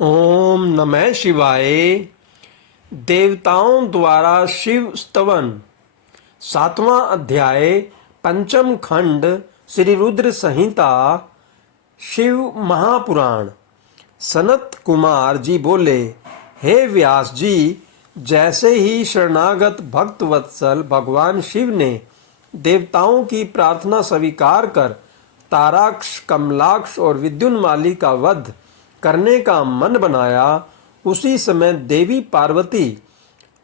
ओम नमः शिवाय। देवताओं द्वारा शिव स्तवन, 7वां अध्याय, पंचम खंड, श्री रुद्र संहिता, शिव महापुराण। सनत कुमार जी बोले, हे व्यास जी, जैसे ही शरणागत भक्त वत्सल भगवान शिव ने देवताओं की प्रार्थना स्वीकार कर ताराक्ष, कमलाक्ष और विद्युन्माली का वध करने का मन बनाया, उसी समय देवी पार्वती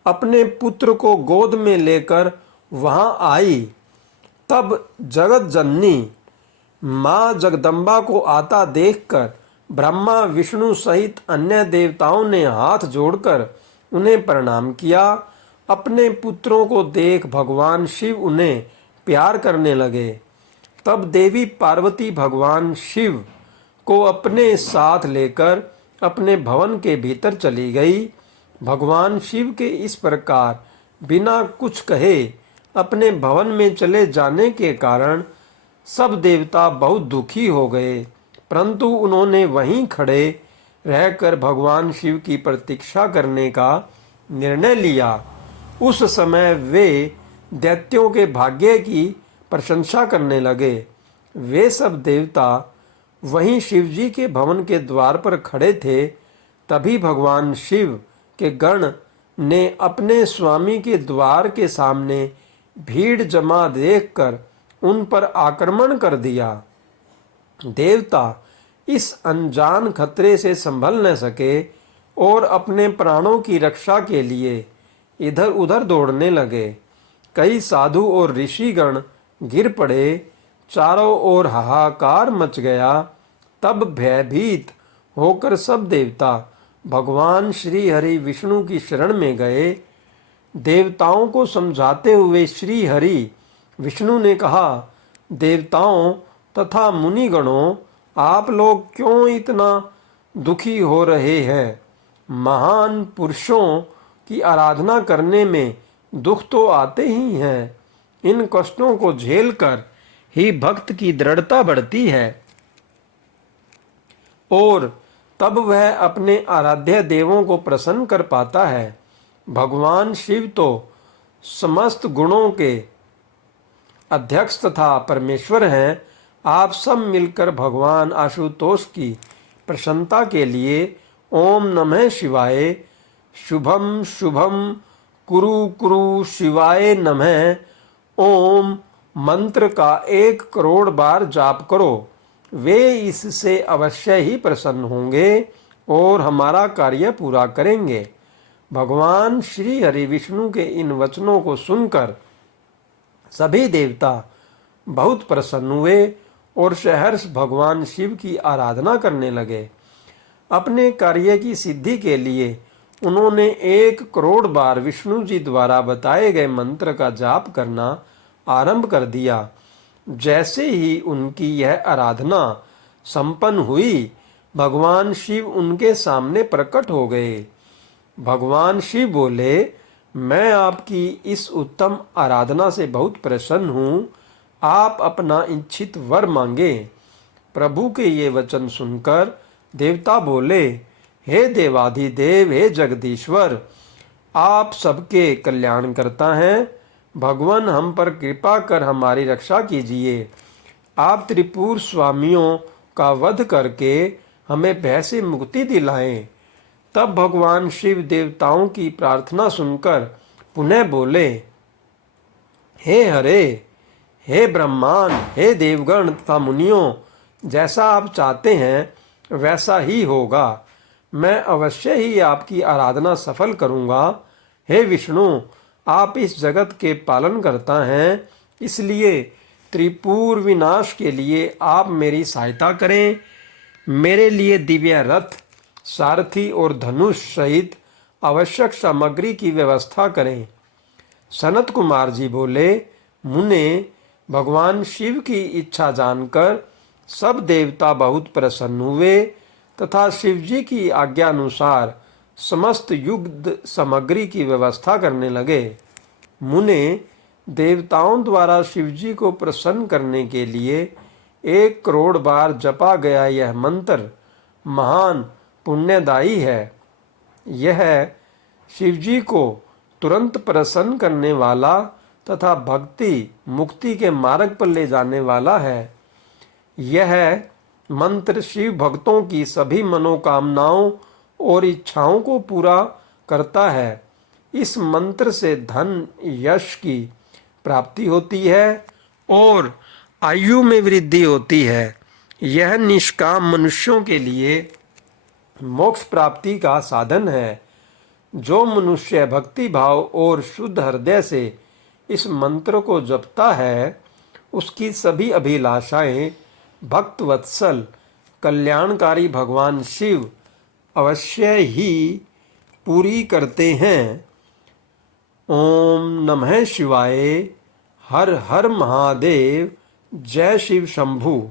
अपने पुत्र को गोद में लेकर वहां आई। तब जगत जननी माँ जगदम्बा को आता देखकर ब्रह्मा, विष्णु सहित अन्य देवताओं ने हाथ जोड़कर उन्हें प्रणाम किया। अपने पुत्रों को देख भगवान शिव उन्हें प्यार करने लगे। तब देवी पार्वती भगवान शिव को अपने साथ लेकर अपने भवन के भीतर चली गई। भगवान शिव के इस प्रकार बिना कुछ कहे अपने भवन में चले जाने के कारण सब देवता बहुत दुखी हो गए, परंतु उन्होंने वहीं खड़े रहकर भगवान शिव की प्रतीक्षा करने का निर्णय लिया। उस समय वे दैत्यों के भाग्य की प्रशंसा करने लगे। वे सब देवता वहीं शिवजी के भवन के द्वार पर खड़े थे। तभी भगवान शिव के गण ने अपने स्वामी के द्वार के सामने भीड़ जमा देखकर उन पर आक्रमण कर दिया। देवता इस अनजान खतरे से संभल न सके और अपने प्राणों की रक्षा के लिए इधर उधर दौड़ने लगे। कई साधु और ऋषिगण गिर पड़े। चारों ओर हाहाकार मच गया। तब भयभीत होकर सब देवता भगवान श्री हरि विष्णु की शरण में गए। देवताओं को समझाते हुए श्री हरि विष्णु ने कहा, देवताओं तथा मुनिगणों, आप लोग क्यों इतना दुखी हो रहे हैं? महान पुरुषों की आराधना करने में दुख तो आते ही हैं। इन कष्टों को झेलकर ही भक्त की दृढ़ता बढ़ती है और तब वह अपने आराध्य देवों को प्रसन्न कर पाता है। भगवान शिव तो समस्त गुणों के अध्यक्ष तथा परमेश्वर हैं। आप सब मिलकर भगवान आशुतोष की प्रसन्नता के लिए ओम नमः शिवाय, शुभम शुभम कुरु कुरु शिवाय नमः ओम मंत्र का 1 करोड़ बार जाप करो। वे इससे अवश्य ही प्रसन्न होंगे और हमारा कार्य पूरा करेंगे। भगवान श्री हरि विष्णु के इन वचनों को सुनकर सभी देवता बहुत प्रसन्न हुए और सहर्ष भगवान शिव की आराधना करने लगे। अपने कार्य की सिद्धि के लिए उन्होंने 1 करोड़ बार विष्णु जी द्वारा बताए गए मंत्र का जाप करना आरंभ कर दिया। जैसे ही उनकी यह आराधना संपन्न हुई, भगवान शिव उनके सामने प्रकट हो गए। भगवान शिव बोले, मैं आपकी इस उत्तम आराधना से बहुत प्रसन्न हूँ। आप अपना इच्छित वर मांगे। प्रभु के ये वचन सुनकर देवता बोले, हे देवाधिदेव, हे जगदीश्वर, आप सबके कल्याण करता हैं। भगवान हम पर कृपा कर हमारी रक्षा कीजिए। आप त्रिपुर स्वामियों का वध करके हमें भय से मुक्ति दिलाएं। तब भगवान शिव देवताओं की प्रार्थना सुनकर पुनः बोले, हे हरे, हे ब्रह्मांड, हे देवगण तथा मुनियों, जैसा आप चाहते हैं वैसा ही होगा। मैं अवश्य ही आपकी आराधना सफल करूंगा। हे विष्णु, आप इस जगत के पालन करता हैं, इसलिए त्रिपुर विनाश के लिए आप मेरी सहायता करें। मेरे लिए दिव्य रथ, सारथी और धनुष सहित आवश्यक सामग्री की व्यवस्था करें। सनत कुमार जी बोले, मुने, भगवान शिव की इच्छा जानकर सब देवता बहुत प्रसन्न हुए तथा शिवजी की आज्ञा अनुसार समस्त युद्ध सामग्री की व्यवस्था करने लगे। मुने, देवताओं द्वारा शिवजी को प्रसन्न करने के लिए 1 करोड़ बार जपा गया यह मंत्र महान पुण्यदायी है। यह शिवजी को तुरंत प्रसन्न करने वाला तथा भक्ति मुक्ति के मार्ग पर ले जाने वाला है। यह मंत्र शिव भक्तों की सभी मनोकामनाओं और इच्छाओं को पूरा करता है। इस मंत्र से धन यश की प्राप्ति होती है और आयु में वृद्धि होती है। यह निष्काम मनुष्यों के लिए मोक्ष प्राप्ति का साधन है। जो मनुष्य भक्ति भाव और शुद्ध हृदय से इस मंत्र को जपता है, उसकी सभी अभिलाषाएं भक्त वत्सल कल्याणकारी भगवान शिव अवश्य ही पूरी करते हैं। ओम नमः शिवाय। हर हर महादेव। जय शिव शंभु।